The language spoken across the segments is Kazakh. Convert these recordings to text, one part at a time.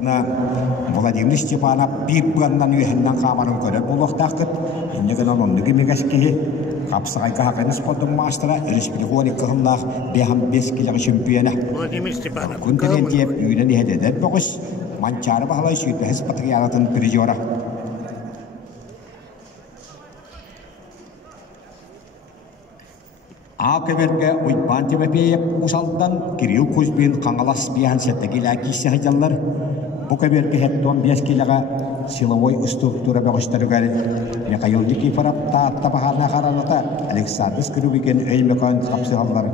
Ытына Владимир Степанов bir бұғаннан үйхіннен қабарын көріп болуқтақыт. Енегінен онныға мегескеге қапсығай қағын спортын мастера республиконы қығынлақ 5 келігі чемпионы. Владимир Степанов. Күндерен деп үйінен ехедедер бұғыз. Манчары бағалай сүйітбәхіз патриялатын призера. Ақыберге Уйпан Тимофеев ұсалдан Кирилл Кузьмин қаңалас биян сәттегі ләкесі ғажалар. Бұл көберге хеттон 5 келіға силовой структура бәғыштарығар Михаил Никифоров таатта бағарына қараныта Александр Скрубиген өймекон қапсығалар.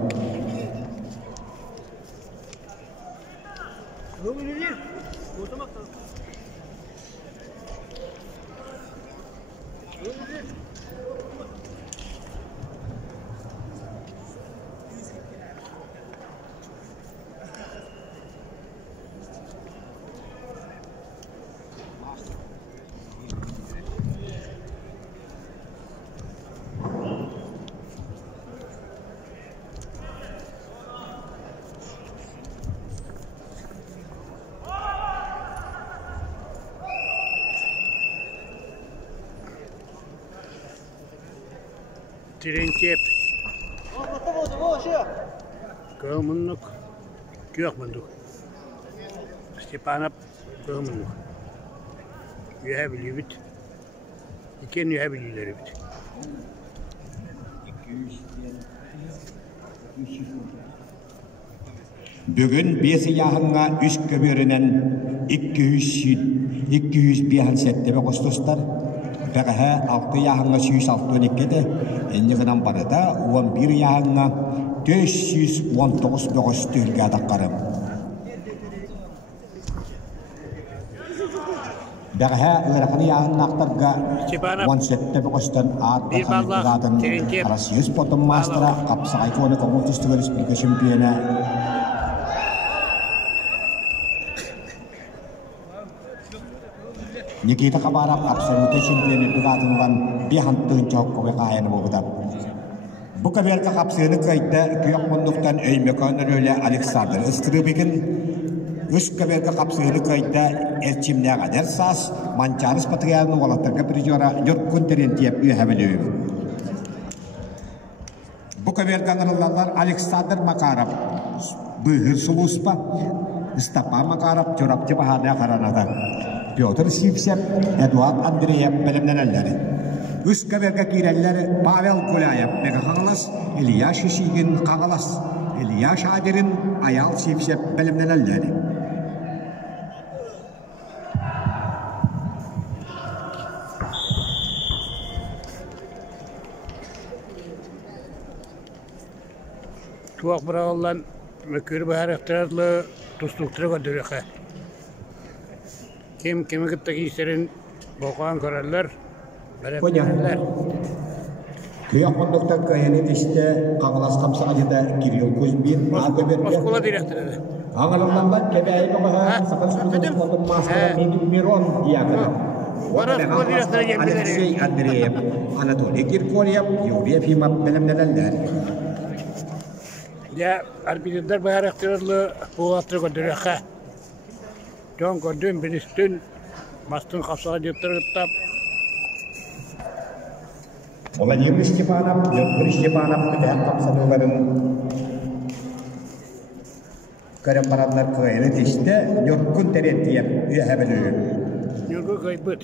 Терентьев. Кылмынлык. Күйөкмындык. Степанов кылмынлык. Үйә білі бит. Икен үйә білілері бит. Бүгін 5 яғынға 3 көберінен 200 биян сәттебе қостостар. Бәғі 6 яғынға 162-ді, әнігінен барыда 11 яғынға 419 бөғіз түлге адаққарым. Бәғі ұрақыны яғынын ақтарға 17 бөғіздің ат-бақаны Россия спортын мастера қапсағай көні Коммунистік Республика чемпионы. Никита Хабаров абсолютный чемпионы бұғатынған бейханттығын чауққығы қайыны болғыда. Бұл көберді қапсығыны қайты күйек мұндықтан өймекөнін өлі Александр Скрыбигін үш көберді қапсығыны қайты әрчімне қадер сас Манчарыс патриялының олаттарға призера Нұркүн Терентьев үйәбілі. Бұл көберді аңырылалар Александр Макаров бұғыр сұлуспа, Стапа Макаров жұрапчы бағарына қаранады. Петр Сивсеп, Эдуард Андреев білімненелері. Үш көберге кейрелері Павел Куляев бегі қағылас, Илья Шишигин қағылас, Илья Шадирин Аял Сивсеп білімненелері. Туақ бірағылан мүкір бәріқтірарлы тұстықтыры көдіріқі. Кем-кемі кітті кейсерін боқуан көрәлілер, бәрәпілерлер. Күйек мұндықтан көйені дешті қағылас қамсаға жеді Кирилл Кузьмин Ақыберге. Оскола директоры. Аңырыланлар кәбәйі бұғыға сақын сұлдың мастера Мирон диякыры. Алексей Андреев, Анатолий Киркорьев, Юрий Ефимов білімнелерлер. Арбитрдар бәріқтірарлы бұғаттыры көдіріқі. Жон көрдім білістін, бастың қапсаға жеттіргіттап. Владимир Степанов, Нұркүн Степанов күтәк қапсадыларын көріп барадылар көйені тешті Нұркүн Терентьев үйәбілі. Нұркүн көйбіт.